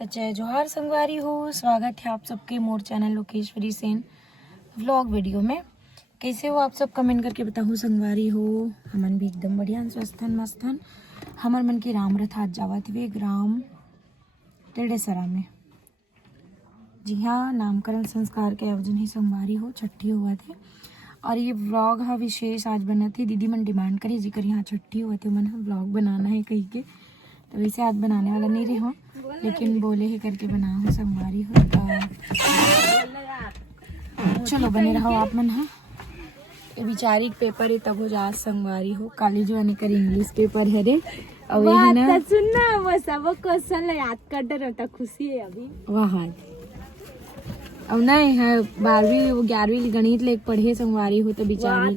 तो जय जोहार संगवारी हो, स्वागत है आप सबके मोर channel Lokeshwari Sen vlog video में। कैसे हो आप सब, कमेंट करके बताओ संगवारी हो। हमन भी एकदम बढ़िया स्वस्थन मस्तन। हमर मन के राम रथ आज जावत हुए ग्राम टेढ़ेसरा में। जी हाँ, नामकरण संस्कार के आयोजन ही संगवारी हो, छठी हुआ थे। और ये व्लॉग हा विशेष आज बना थी। दीदी मन डिमांड करे जिकर यहाँ छठी हुआ थे मन व्लॉग बनाना है कहीं के, तो वैसे आज बनाने वाला नहीं रहे हो, लेकिन बोले ही करके बना हो संगवारी हो। तो चलो बने रहो आप मन। हाँ, विचारिक पेपर है तब हो जा संगवारी हो। काली जो आने कर इंग्लिश पेपर है रे। अब यही ना सुनना, वो सब क्वेश्चन याद कर दे रहा था, खुशी है अभी वहाँ। अब नहीं है 12वीं वो 11वीं गणित लेके पढ़े संगवारी हो, तो बेचारी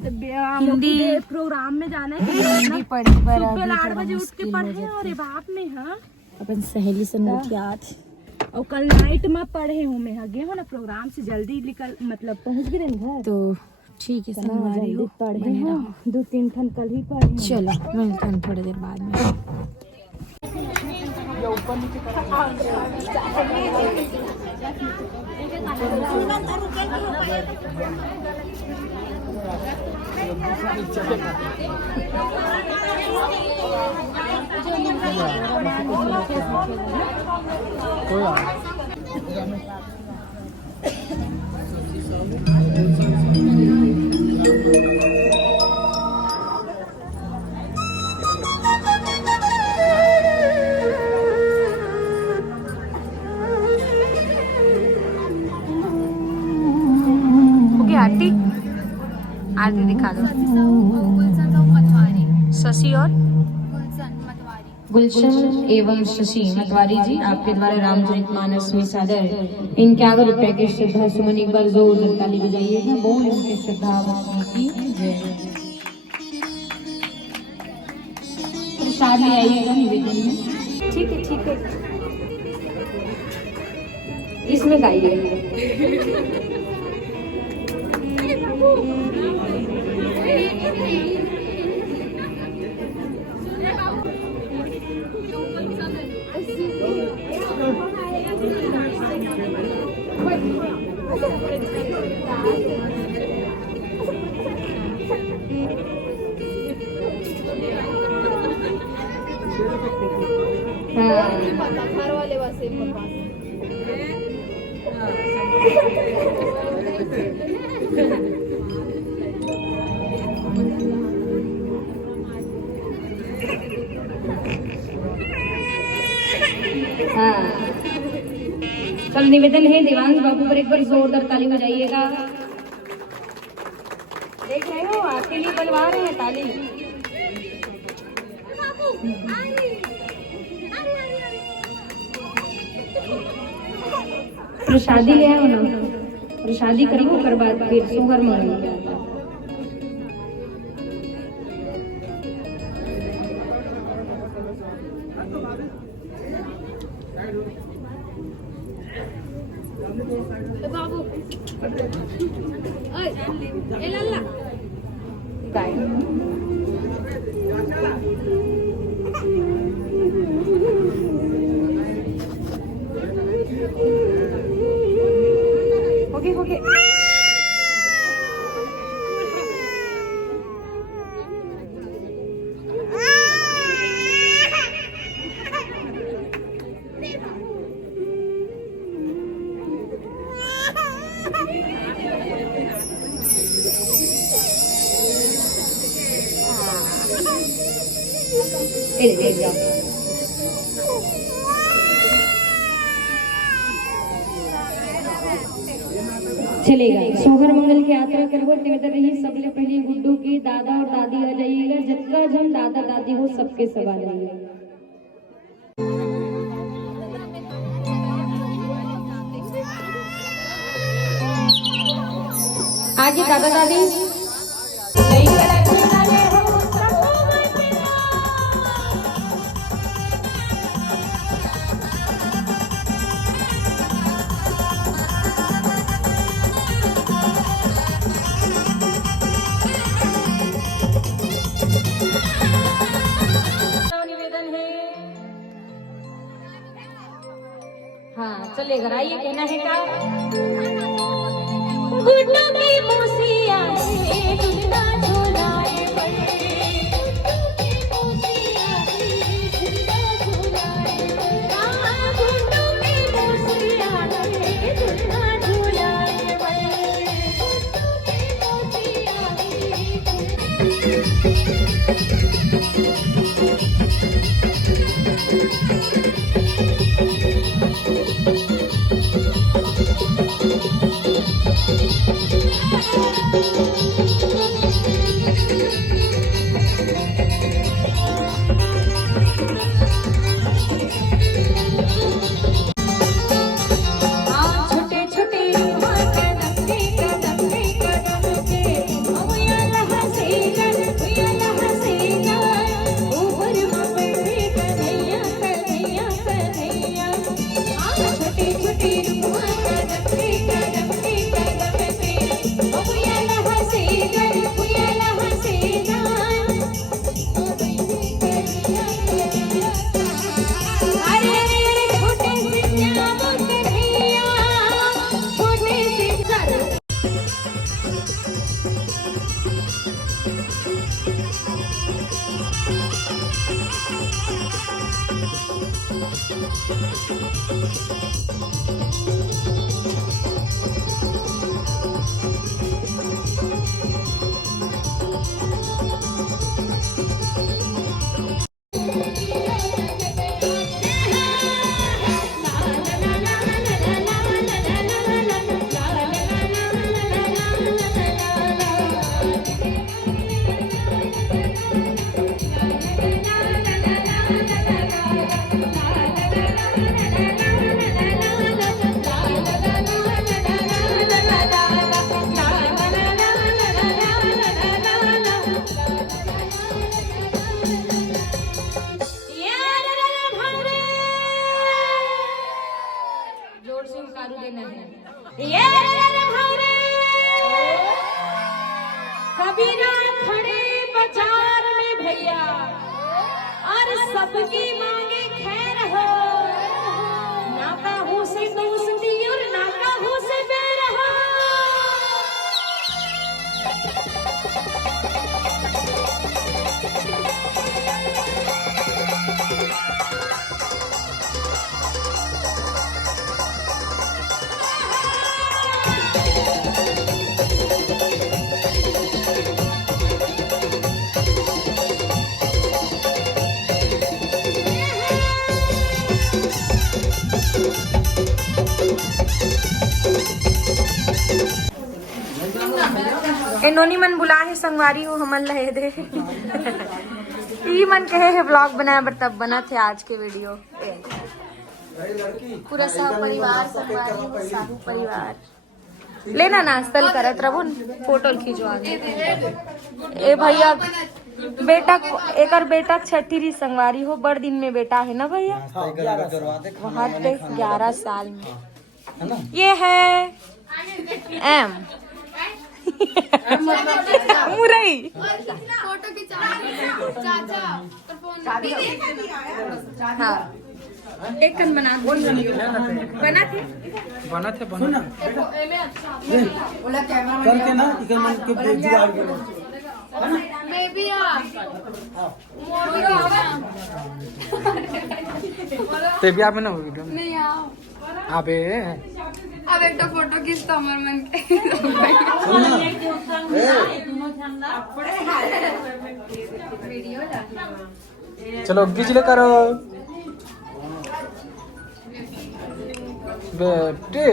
हिंदी प्रोग्राम में जाना है। हिंदी पढ़ी पर सुबह 8 बजे उठ के पढ़े और बाप में हाँ अपन सहेली से मुठियात। और कल नाइट में पढ़े हूँ मैं, हगे हो ना प्रोग्राम से जल्दी निकल मतलब पहुँच गए घर, तो ठीक है संगवारी हो, पढ़े हो 2-3 ठन कल ही पढ़े। चलो मिलते हैं थोड़ी देर बाद में। आरती आरती दिखा दो। शशि और गुलशन एवं शशि मतवारी जी, आपके द्वारा रामचरितमानस में सादर 51 रुपए के श्रद्धा सुमन एक बार जोर ताली बजाइएगा। बोल उनके श्रद्धा की जय। प्रसाद ले आइएगा निवेदन में। ठीक है ठीक है, इसमें गाइए। चल निवेदन है देवांश बाबू पर एक बार जोरदार ताली बजाइएगा। देख रहे हो आपके लिए बनवा रहे हैं ताली। प्रसादी ले आओ ना, प्रसादी करो कर बाद फिर सोहर मंगल। बाबू ए लल्ला ओके ओके। चलेगा। सोहर मंगल की यात्रा करबो निवेदन रही सबले पहले गुड्डू के दादा और दादी आ जाइएगा। जितना जन दादा दादी हो सबके सब आ जाइएगा। आगे दादा दादी हाँ चलेगा। आइए कहना है का गुड्डू की मोसिया है दुल्हा झोलाए कबीरा खड़े बाजार में भैया और सबकी मांगे खैर हो, ना काहू से दोस्ती और ना काहू से बैर हो। इन्होंने मन बुला है संगवारी हो हमन लहे दे ई मन कहे है ब्लॉग बनाया पर तब बना थे आज के वीडियो पूरा सब परिवार संगवारी हो साहू परिवार लेना नाश्तल करत रहो फोटो खींचवा ए भैया बेटा एकर बेटा छठी संगवारी हो बड़ दिन में बेटा है ना भैया 11 साल में ये है एम मुरई हाँ एक कन बना थे करके ना इधर मन के जुगाड़ करो मैं भी ते भी आप में ना होगी नहीं आओ अबे अब एक तो फोटो खींचता हमारे मन के चलो गिजले करो बेटे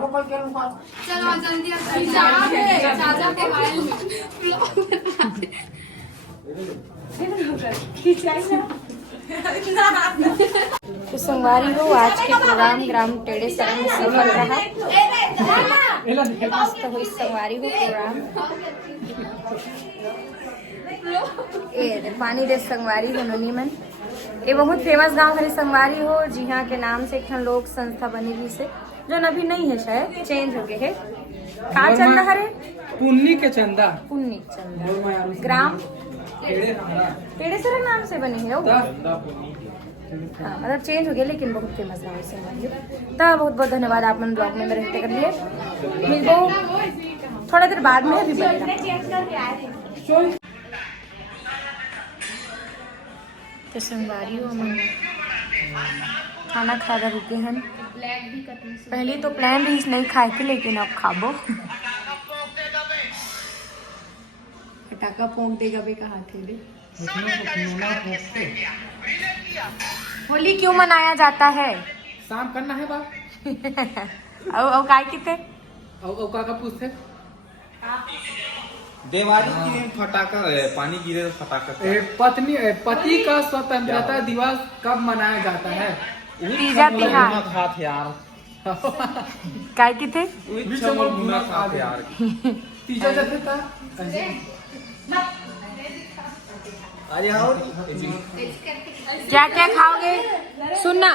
चलो जल्दी चाचा के तो संगवारी हो आज के प्रोग्राम ग्राम टेढ़े सर में सफल रहा मस्त हुई संगवारी हो प्रोग्राम ये पानी दे संगवारी हो नोनी मन। ये बहुत फेमस गांव हरे संगवारी हो, जी हाँ के नाम से एक लोक संस्था बनी हुई से, जो अभी नहीं है, शायद चेंज हो गए है। कहाँ चंदा हरे? पुन्नी के चंदा। पुन्नी चंदा ग्राम पेड़े सर नाम से बनी है वो। हाँ मतलब चेंज हो गया, लेकिन बहुत फेमस गाँव से हमारी। तो बहुत बहुत धन्यवाद आप मन ब्लॉग में रहते कर लिए। मिलबो थोड़ा देर बाद में, अभी बनेगा तो संगवारी हो। हम खाना खा रहे रुके हैं। पहले तो प्लान रही नहीं खाए के, लेकिन अब खाबो। पटाखा फोंक देगा भी कहा थे। होली क्यों मनाया जाता है? शाम करना है बात। और काय किते? और का पूछते? दिवाली के दिन फटाखा पानी गिरे तो फटाखा। पति का स्वतंत्रता दिवस कब मनाया जाता है? तीजा तिहार। हाथ यार काय किते? यार तीजा जब था अरे और क्या क्या खाओगे? सुनना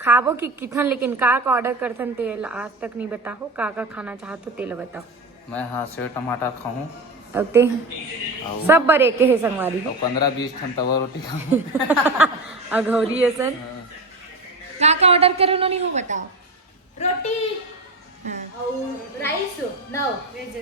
खाबो कि किथन, लेकिन का ऑर्डर करथन तेल आज तक नहीं बताओ। का खाना चाहतो तेल बताओ। मैं हाँ सेव टमाटर खाऊं अब ते सब बरे के है संगवारी हो। 15-20 ठन तवा रोटी खाऊं। अघौरी है सर। का ऑर्डर करो नहीं हो बताओ। रोटी और राइस नौ वेज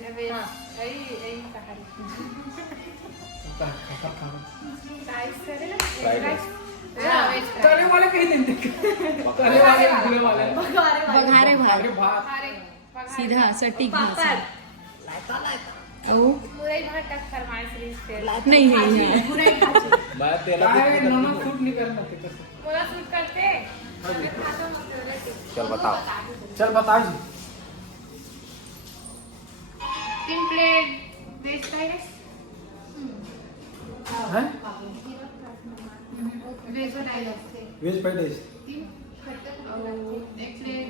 तले वाले कहीं नहीं दिखे। तले वाले भूले वाले बघारे भात सीधा सटीक भाषा। नहीं है मैं तेरा नोना सूट नहीं करना थे। चल बताओ। चल बता जी। 3 प्लेट वेज फ्राइड राइस। हैं? Veg fried rice. Veg fried rice. एक प्लेट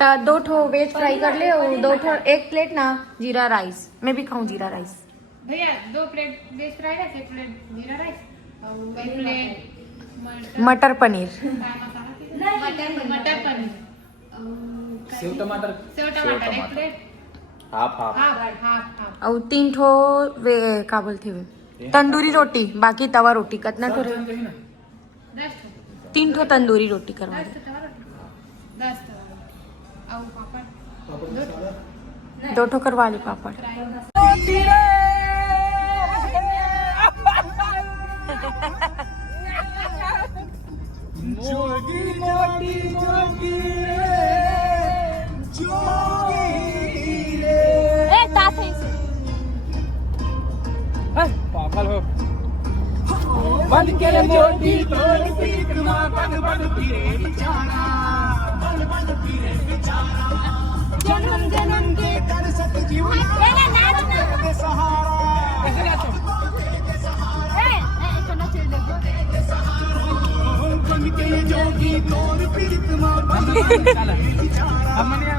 तो 2 ठो वेज फ्राई कर ले और 2 ठो 1 प्लेट ना जीरा राइस। मैं भी खाऊं जीरा राइस। भैया 2 plate veg fried rice, 1 plate जीरा राइस और 1 प्लेट मटर पनीर। मटर पनीर। सेव टमाटर। सेव टमाटर 1 प्लेट। हाफ हाफ हाफ और 3 ठो वे का बोलते वे तंदूरी रोटी, बाकी तवा रोटी कितना ठो रहे? 10 3 ठो तंदूरी रोटी करवा दे। 10 और पापड़ 2 ठो करवा ले पापड़। पागल हो। बन के मोटी तोर पीक मां बन बन फिरे बिचारा। बन बन फिरे बिचारा। जन्म जन्म के कर सत जीवन के सहारा। कैसे नाचो? बन के जोगी तोर पीक मां बन बन फिरे बिचारा।